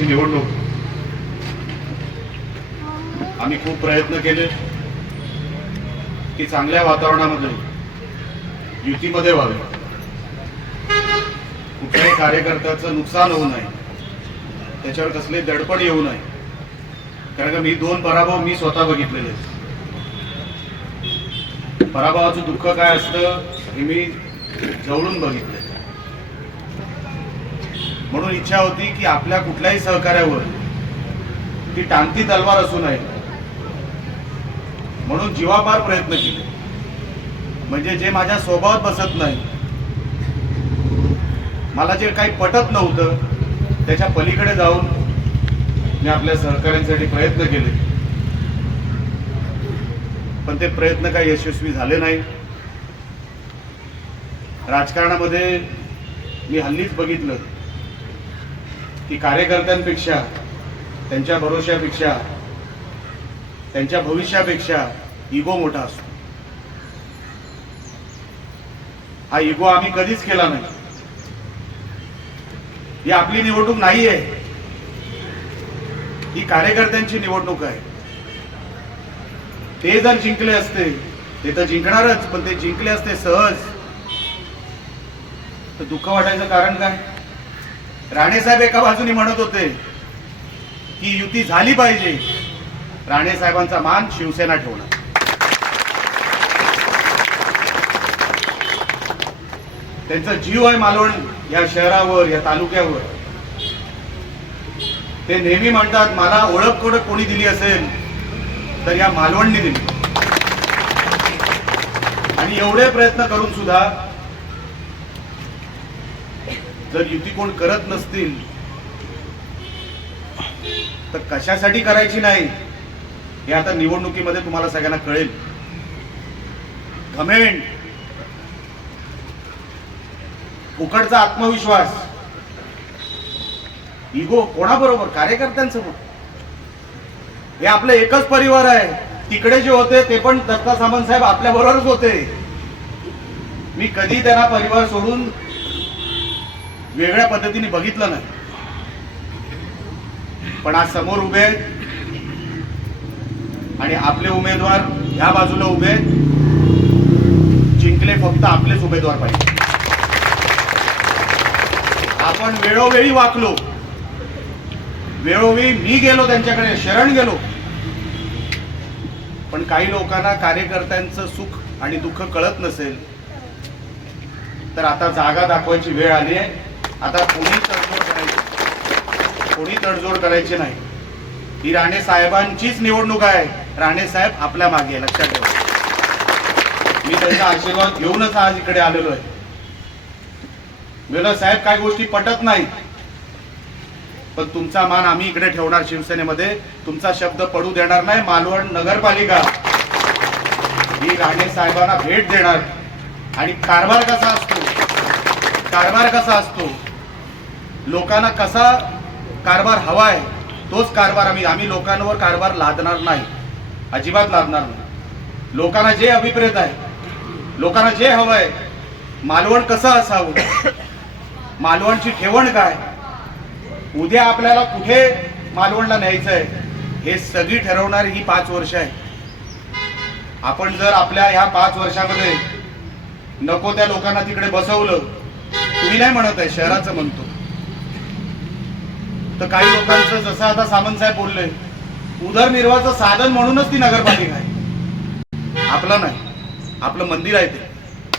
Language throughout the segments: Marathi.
जिल्ह्याची निवडणूक आम्ही खूप प्रयत्न केले की चांगल्या वातावरणामध्ये युतीमध्ये व्हावे कुठल्याही कार्यकर्त्याचं नुकसान होऊ नये त्याच्यावर कसले दडपण येऊ नये कारण का मी दोन पराभव मी स्वतः बघितलेले पराभवाचं दुःख काय असतं हे मी जवळून बघितले म्हणून इच्छा होती की आपल्या कुठल्याही सहकार्यावर ती टांगती तलवार असू नये म्हणून जीवापार प्रयत्न केले म्हणजे जे माझ्या स्वभावात बसत नाही मला जे काही पटत नव्हतं त्याच्या पलीकडे जाऊन मी आपल्या सहकार्यांसाठी प्रयत्न केले पण ते प्रयत्न काही यशस्वी झाले नाही राजकारणामध्ये मी हल्लीच बघितलं की कार्यकर्त्यांपेक्षा त्यांच्या भरोश्यापेक्षा त्यांच्या भविष्यापेक्षा इगो मोठा असतो हा इगो आम्ही कधीच केला नाही ही आपली निवडणूक नाही आहे ही कार्यकर्त्यांची निवडणूक आहे ते जर जिंकले असते ते तर जिंकणारच पण ते जिंकले असते सहज तर दुःख वाटायचं कारण काय राणेसाहेब एका बाजूनी म्हणत होते की युती झाली पाहिजे राणे साहेबांचा मान शिवसेना ठेवणार त्यांचा जीव आहे मालवण या शहरावर या तालुक्यावर ते नेहमी म्हणतात मला ओळख कोडक कोणी दिली असेल तर या मालवणने दिली आणि एवढे प्रयत्न करून सुद्धा जर युती कोण करत नसतील तर कशासाठी करायची नाही हे आता निवडणुकीमध्ये तुम्हाला सगळ्यांना कळेल घमेंड फुकटचा आत्मविश्वास इगो कोणाबरोबर कार्यकर्त्यांसमोर हे आपलं एकच परिवार आहे तिकडे जे होते ते पण दत्ता सामंत साहेब आपल्या बरोबरच होते मी कधी त्यांना परिवार सोडून वेगळ्या पद्धतीने बघितलं नाही पण आज समोर उभे आहेत आणि आपले उमेदवार ह्या बाजूला उभे आहेत जिंकले फक्त आपलेच उमेदवार पाहिजे आपण वेळोवेळी वाकलो वेळोवेळी मी गेलो त्यांच्याकडे शरण गेलो पण काही लोकांना कार्यकर्त्यांचं सुख आणि दुःख कळत नसेल तर आता जागा दाखवायची वेळ आली आहे आता कोणी तडजोड करायची कोणी तडजोड करायची नाही ही राणे साहेबांचीच निवडणूक आहे राणे साहेब आपल्या मागे लक्षात ठेवा मी त्यांचा आशीर्वाद घेऊनच आज इकडे आलेलो आहे मेलो साहेब काय गोष्टी पटत नाही पण तुमचा मान आम्ही इकडे ठेवणार शिवसेनेमध्ये तुमचा शब्द पडू देणार नाही मालवण नगरपालिका ही राणे साहेबांना भेट देणार आणि कारभार कसा असतो कारभार कसा असतो लोकांना कसा कारभार हवा आहे तोच कारभार आम्ही आम्ही लोकांवर कारभार लादणार नाही अजिबात लादणार नाही लोकांना जे अभिप्रेत आहे लोकांना जे हवं आहे मालवण कसं असावं मालवणची ठेवण काय उद्या आपल्याला कुठे मालवणला न्यायचं आहे हे सगळी ठरवणारी ही पाच वर्ष आहे आपण जर आपल्या ह्या पाच वर्षामध्ये नको त्या लोकांना तिकडे बसवलं तुम्ही नाही म्हणत आहे शहराचं म्हणतो तर काही लोकांचं जसं आता सामंत साहेब बोलले उदरनिर्वाहाचं साधन म्हणूनच ती नगरपालिका आहे आपलं नाही आपलं मंदिर आहे ते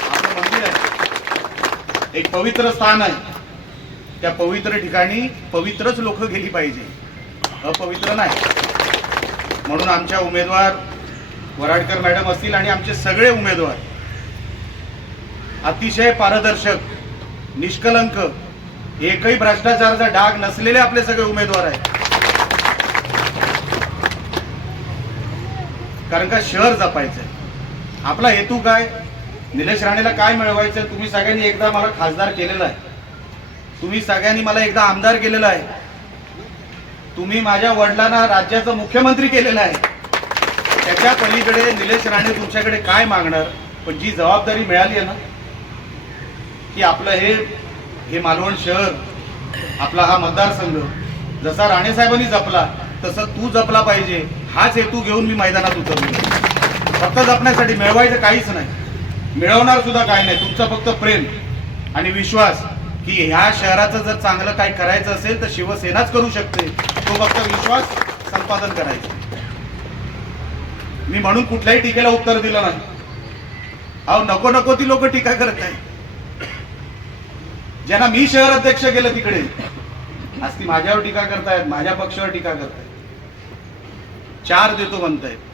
आपलं मंदिर आहे एक पवित्र स्थान आहे त्या पवित्र ठिकाणी पवित्रच लोक गेली पाहिजे अपवित्र नाही म्हणून आमच्या उमेदवार वराडकर मॅडम असतील आणि आमचे सगळे उमेदवार अतिशय पारदर्शक निष्कलंक एकही भ्रष्टाचाराचा डाग नसलेले आपले सगळे उमेदवार आहेत कारण का शहर जपायचं आपला हेतू काय निलेश राणेला काय मिळवायचं तुम्ही सगळ्यांनी एकदा मला खासदार केलेला आहे तुम्ही सगळ्यांनी मला एकदा आमदार केलेला आहे तुम्ही माझ्या वडिलांना राज्याचा मुख्यमंत्री केलेला आहे त्याच्या पलीकडे निलेश राणे तुमच्याकडे काय मागणार पण जी जबाबदारी मिळाली आहे ना की आपलं हे हे मालवण शहर आपला हा मतदारसंघ जसा राणेसाहेबांनी जपला तसं तू जपला पाहिजे हाच हेतू घेऊन मी मैदानात उतरलो फक्त जपण्यासाठी मिळवायचं काहीच नाही मिळवणार सुद्धा काही नाही तुमचं फक्त प्रेम आणि विश्वास की ह्या शहराचं जर चांगलं काही करायचं असेल तर शिवसेनाच करू शकते तो फक्त विश्वास संपादन करायचा मी म्हणून कुठल्याही टीकेला उत्तर दिलं नाही अहो नको नको ती लोक टीका करत नाही ज्यांना मी शहर अध्यक्ष केलं तिकडे आज ती माझ्यावर टीका करतायत माझ्या पक्षावर टीका करतायत चार देतो म्हणतायत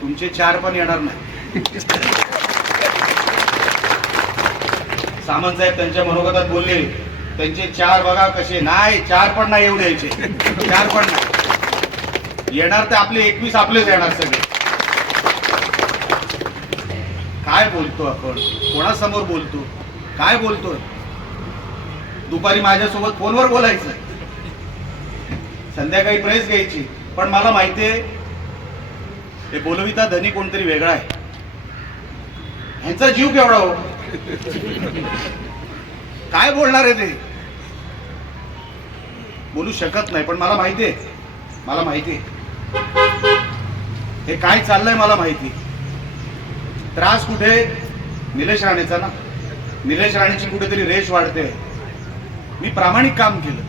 तुमचे चार पण येणार नाही सामंत साहेब त्यांच्या मनोगतात बोलले त्यांचे चार बघा कसे नाही चार पण नाही येऊ यायचे चार पण नाही येणार ते आपले एकवीस आपलेच येणार सगळे काय बोलतो आपण कोणासमोर बोलतो काय बोलतोय दुपारी माझ्यासोबत फोनवर बोलायचं संध्याकाळी प्रेस घ्यायची पण मला माहिती आहे हे बोलविता धनी कोणतरी वेगळा आहे ह्यांचा जीव केवढा हो काय बोलणार आहे ते बोलू शकत नाही पण मला माहिती आहे मला माहिती आहे हे काय चाललंय मला माहिती त्रास कुठे निलेश राणेचा ना निलेश राणेची कुठेतरी रेश वाढते मी प्रामाणिक काम केलं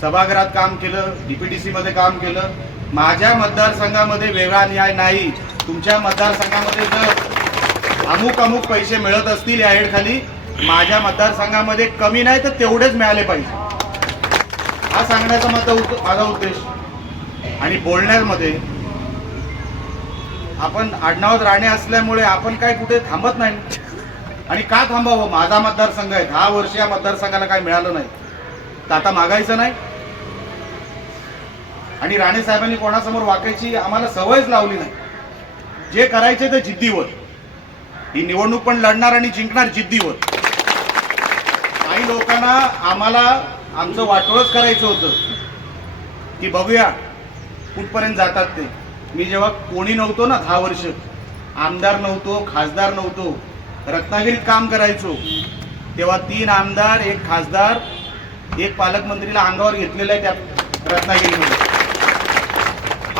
सभागृहात काम केलं डीपीटीसी मध्ये काम केलं माझ्या मतदारसंघामध्ये वेगळा न्याय नाही तुमच्या मतदारसंघामध्ये जर अमुक अमुक पैसे मिळत असतील या हेडखाली माझ्या मतदारसंघामध्ये कमी नाही तर तेवढेच मिळाले पाहिजे हा सांगण्याचा माझा माझा उद्देश आणि बोलण्यामध्ये आपण आडनावत राणे असल्यामुळे आपण काय कुठे थांबत नाही आणि का थांबावं माझा मतदारसंघ आहे दहा वर्ष या मतदारसंघाला काय मिळालं नाही तर आता मागायचं नाही आणि राणे साहेबांनी कोणासमोर वाकायची आम्हाला सवयच लावली नाही जे करायचे ते जिद्दीवर ही निवडणूक पण लढणार आणि जिंकणार जिद्दीवर काही लोकांना आम्हाला आमचं वाटोळच करायचं होतं की बघूया कुठपर्यंत जातात ते मी जेव्हा कोणी नव्हतो ना दहा वर्ष आमदार नव्हतो खासदार नव्हतो रत्नागिरीत काम करायचो तेव्हा तीन आमदार एक खासदार एक पालकमंत्रीला अंगावर घेतलेलं आहे त्या रत्नागिरीमध्ये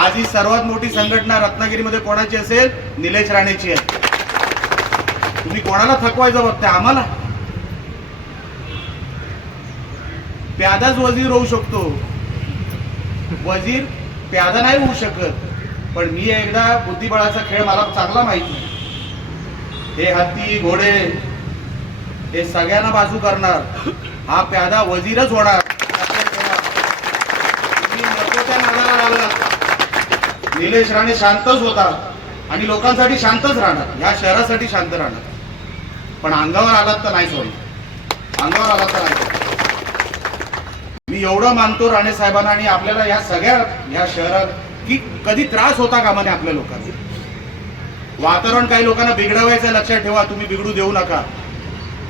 आज ही सर्वात मोठी संघटना रत्नागिरीमध्ये कोणाची असेल निलेश राणेची आहे तुम्ही कोणाला थकवायचं बघता आम्हाला प्यादाच वजीर होऊ शकतो वजीर प्यादा नाही होऊ शकत पण मी एकदा बुद्धिबळाचा खेळ मला चांगला माहिती नाही हे हत्ती घोडे हे सगळ्यांना बाजू करणार हा प्यादा वजीरच होणार निलेश राणे शांतच होता आणि लोकांसाठी शांतच राहणार या शहरासाठी शांत राहणार पण अंगावर आलात तर नाही सोडणार अंगावर आलात तर नाही मी एवढं मानतो राणे साहेबांना आणि आपल्याला या सगळ्या या शहरात की कधी त्रास होता कामाने आपल्या लोकांचे वातावरण काही लोकांना बिघडवायचं लक्षात ठेवा तुम्ही बिघडू देऊ नका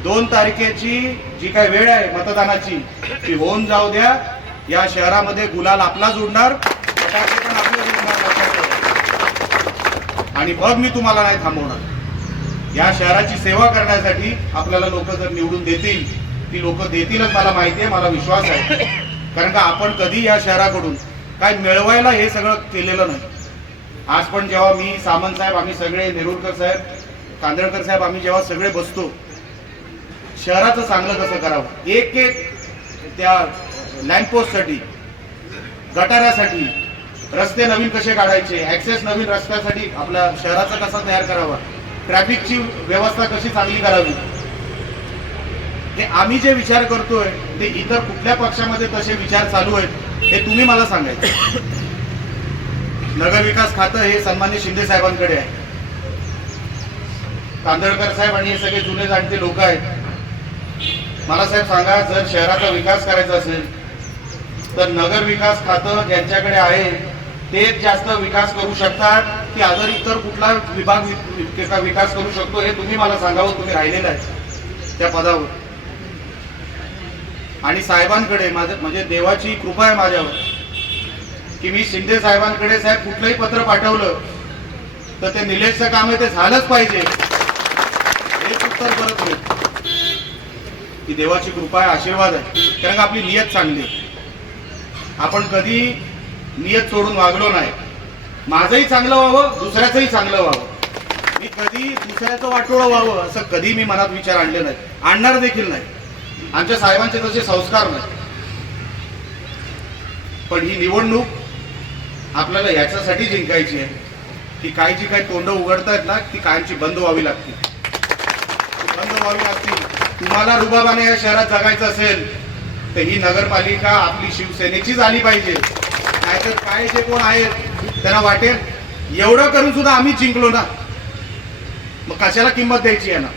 दोन तारखेची जी काही वेळ आहे मतदानाची ती होऊन जाऊ द्या या शहरामध्ये गुलाल आपलाच उडणार आणि मग मी तुम्हाला नाही थांबवणार या शहराची सेवा करण्यासाठी आपल्याला लोक जर निवडून देतील ती लोक देतीलच मला माहिती आहे मला विश्वास आहे कारण का आपण कधी या शहराकडून काय मिळवायला हे सगळं केलेलं नाही आज पण जेव्हा मी सामंत साहेब आम्ही सगळे नेरुळकर साहेब कांदळकर साहेब आम्ही जेव्हा सगळे बसतो शहराचं चांगलं कसं करावं एक एक त्या पोस्टसाठी गटारासाठी रस्ते नवीन कसे काढायचे ऍक्सेस नवीन रस्त्यासाठी आपल्या शहराचा कसा तयार करावा ट्रॅफिकची व्यवस्था कशी चांगली करावी हे आम्ही जे विचार करतोय ते इतर कुठल्या पक्षामध्ये तसे विचार चालू आहेत हे तुम्ही मला सांगायचं नगरविकास खातं हे सन्मान्य शिंदे साहेबांकडे आहे कांदळकर साहेब आणि हे सगळे जुने जाणते लोक आहेत मला साहेब सांगा जर शहराचा विकास करायचा असेल तर नगर विकास खातं ज्यांच्याकडे आहे तेच जास्त विकास करू शकतात की अदर इतर कुठला विभाग विकास करू शकतो हे तुम्ही मला सांगावं हो, तुम्ही राहिलेला आहे त्या पदावर आणि साहेबांकडे माझं म्हणजे देवाची कृपा आहे माझ्यावर की मी शिंदे साहेबांकडे साहेब कुठलंही पत्र पाठवलं तर ते निलेशचं काम आहे ते झालंच पाहिजे हेच उत्तर करत होईल की देवाची कृपा आहे आशीर्वाद आहे कारण आपली नियत चांगली आपण कधी नियत सोडून वागलो नाही माझंही चांगलं व्हावं दुसऱ्याचंही चांगलं व्हावं मी कधी दुसऱ्याचं वाटोळं व्हावं असं कधी मी मनात विचार आणले नाही आणणार देखील नाही आमच्या साहेबांचे तसे संस्कार नाही पण ही निवडणूक आपल्याला याच्यासाठी जिंकायची आहे की काही जी काही तोंड उघडतायत ना ती कायमची बंद व्हावी लागतील बंद व्हावी लागतील तुम्हाला रुबाबाने या शहरात जगायचं असेल तर ही नगरपालिका आपली शिवसेनेचीच आली पाहिजे नाहीतर काय जे कोण आहेत त्यांना वाटेल एवढं करून सुद्धा आम्ही जिंकलो ना मग कशाला किंमत द्यायची आहे ना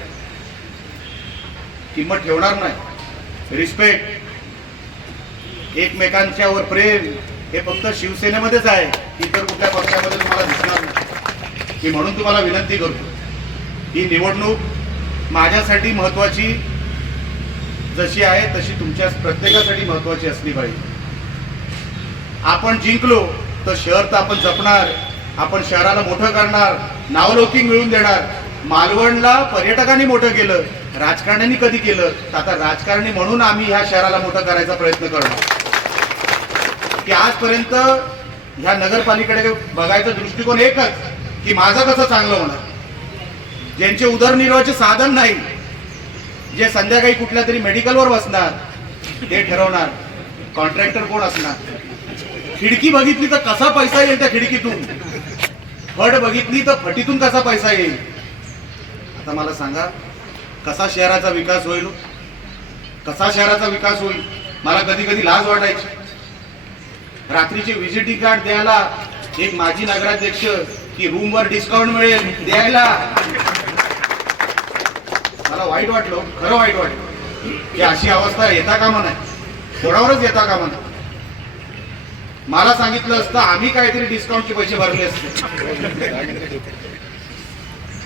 किंमत ठेवणार नाही रिस्पेक्ट एकमेकांच्या वर प्रेम हे फक्त शिवसेनेमध्येच आहे इतर कुठल्या पक्षामध्ये तुम्हाला दिसणार नाही मी म्हणून तुम्हाला विनंती करतो ही निवडणूक माझ्यासाठी महत्वाची जशी आहे तशी तुमच्या प्रत्येकासाठी महत्वाची असली पाहिजे आपण जिंकलो तर शहर तर आपण जपणार आपण शहराला मोठं करणार नावलौकिक मिळून देणार मालवणला पर्यटकांनी मोठं केलं राजकारण्यांनी कधी केलं तर आता राजकारणी म्हणून आम्ही ह्या शहराला मोठं करायचा प्रयत्न करणार की आजपर्यंत ह्या नगरपालिकेकडे बघायचा दृष्टिकोन एकच की माझा कसं चांगलं होणार ज्यांचे उदरनिर्वाहाचे साधन नाही जे संध्याकाळी कुठल्या तरी मेडिकलवर बसणार ते ठरवणार कॉन्ट्रॅक्टर कोण असणार खिडकी बघितली तर कसा पैसा येईल त्या खिडकीतून फट बघितली तर फटीतून कसा पैसा येईल आता मला सांगा कसा शहराचा विकास होईल हो? कसा शहराचा विकास होईल मला कधी कधी लाज वाटायची रात्रीचे व्हिजिटिंग कार्ड द्यायला एक माजी नगराध्यक्ष की रूमवर डिस्काउंट मिळेल द्यायला मला वाईट वाटलं हो, खरं वाईट वाटलं की अशी अवस्था येता कामा नाही थोडावरच येता कामा नाही मला सांगितलं असतं आम्ही काहीतरी डिस्काउंटचे पैसे भरले असते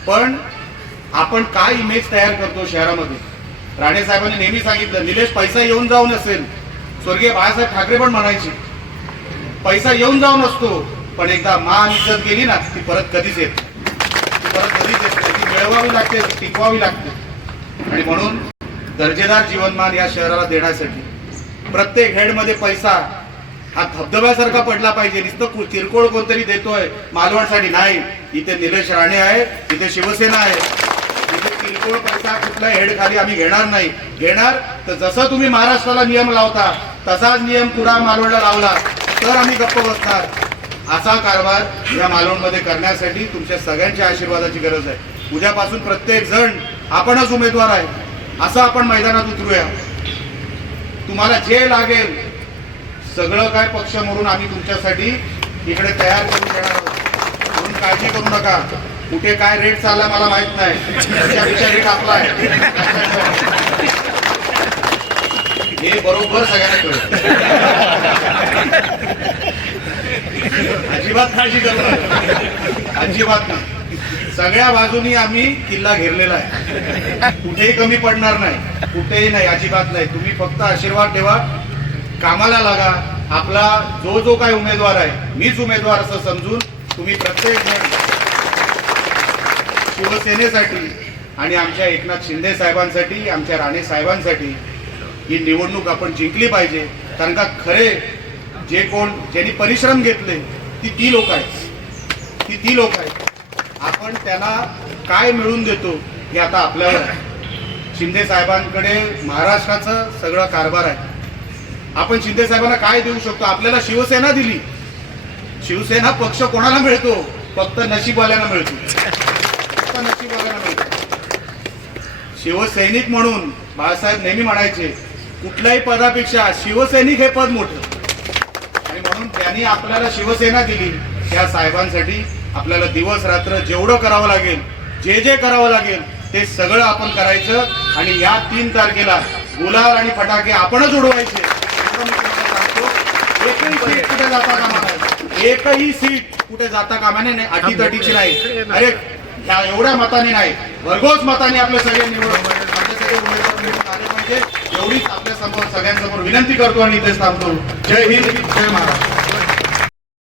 पण आपण काय इमेज तयार करतो शहरामध्ये राणे साहेबांनी नेहमी सांगितलं निलेश पैसा येऊन जाऊन असेल स्वर्गीय बाळासाहेब ठाकरे पण म्हणायचे पैसा येऊन जाऊन असतो पण एकदा मान इज्जत गेली ना ती परत कधीच येत परत कधीच येत ती मिळवावी लागते टिकवावी लागते आणि म्हणून दर्जेदार जीवनमान या शहराला देण्यासाठी प्रत्येक हेडमध्ये पैसा हा धबधब्यासारखा पडला पाहिजे नुसतं किरकोळ कोणतरी देतोय मालवणसाठी नाही इथे निलेश राणे आहे इथे शिवसेना आहे किरकोळ पैसा कुठला हेड खाली आम्ही घेणार नाही घेणार तर जसं तुम्ही महाराष्ट्राला नियम लावता तसाच नियम पुरा मालवणला लावला तर आम्ही गप्प बसणार असा कारभार या मालवणमध्ये करण्यासाठी तुमच्या सगळ्यांच्या आशीर्वादाची गरज आहे उद्यापासून प्रत्येक जण आपणच उमेदवार आहे असं आपण मैदानात उतरूया तुम्हाला जे लागेल सगळं काय पक्ष म्हणून आम्ही तुमच्यासाठी इकडे तयार करून देणार आहोत म्हणून काळजी करू नका कुठे काय रेट चालला मला माहित नाही रेट आपला आहे हे बरोबर सगळ्यांना अजिबात नाही अजिबात नाही सगळ्या बाजूनी आम्ही किल्ला घेरलेला आहे कुठेही कमी पडणार नाही कुठेही नाही अजिबात नाही तुम्ही फक्त आशीर्वाद ठेवा कामाला लागा आपला जो जो काय उमेदवार आहे मीच उमेदवार असं समजून तुम्ही प्रत्येक शिवसेनेसाठी आणि आमच्या एकनाथ शिंदे साहेबांसाठी आमच्या राणे साहेबांसाठी ही निवडणूक आपण जिंकली पाहिजे कारण का खरे जे कोण ज्यांनी परिश्रम घेतले ती ती लोक आहेत ती ती लोक आहेत आपण त्यांना काय मिळवून देतो हे आता आपल्यावर आहे शिंदे साहेबांकडे महाराष्ट्राचं सगळं कारभार आहे आपण शिंदे साहेबांना काय देऊ शकतो आपल्याला शिवसेना दिली शिवसेना पक्ष कोणाला मिळतो फक्त नशीबवाल्यांना मिळतो नक्की शिवसैनिक म्हणून बाळासाहेब नेहमी म्हणायचे कुठल्याही पदापेक्षा शिवसैनिक हे पद मोठं आणि म्हणून त्यांनी आपल्याला शिवसेना दिली त्या साहेबांसाठी आपल्याला दिवस रात्र जेवढं करावं लागेल जे जे करावं लागेल ते सगळं आपण करायचं आणि या तीन तारखेला गुलाल आणि फटाके आपणच उडवायचे एकही सीट कुठे जाता कामा नाही अरे त्या एवढ्या मताने नाही भरघोस मताने आपले सगळे निवडून पाहिजे एवढीच आपल्या समोर सगळ्यांसमोर विनंती करतो आणि इथे थांबतो जय हिंद जय महाराष्ट्र